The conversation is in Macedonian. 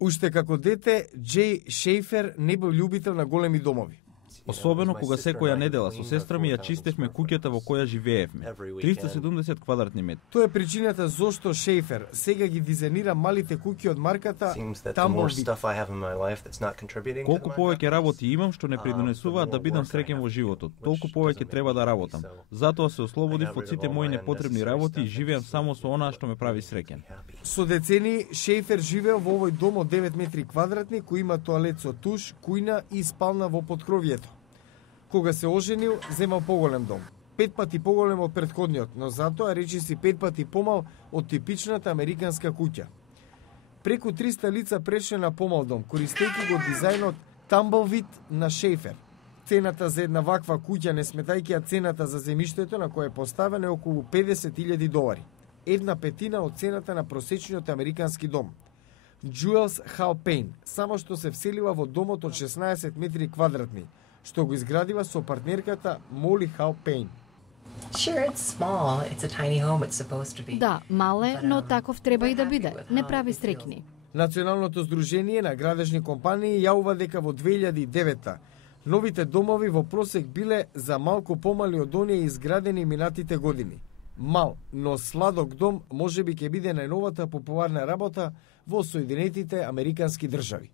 Уште како дете, Джей Шейфер не бил љубител на големи домови. Особено кога секоја недела со сестра ми ја чистевме куќата во која живеевме. 370 квадратни метри. Тоа е причината зошто Шейфер сега ги дизајнира малите куќи од марката Tumbleweed. Колку повеќе работи имам што не придонесуваат да бидам среќен во животот, толку повеќе треба да работам. Затоа се ослободив од сите мои непотребни работи и живеам само со онаа што ме прави среќен. Со децени Шейфер живеел во овој дом од 9 метри квадратни кој има тоалет со туш, кујна и спална во поткровието. Кога се оженил, земал поголем дом. 5 пати поголем од претходниот, но затоа речиси 5 пати помал од типичната американска куќа. Преку 300 лица прешле на помал дом, користејќи го дизајнот Tumbleweed на Шейфер. Цената за една ваква куќа, не сметајќи ја цената за земјиштето на која е поставена, е околу $50,000. 1/5 од цената на просечниот американски дом. Джуелс Халпейн само што се вселила во домот од 16 метри квадратни, што го изградила со партнерката Моли Халпейн. Да, мал е, но таков треба и да биде. Не прави среќни. Националното здружение на градежни компании јавува дека во 2009 новите домови во просек биле за малку помали од оние изградени минатите години. Мал, но сладок дом можеби ќе биде најновата популарна работа во Соединетите Американски држави.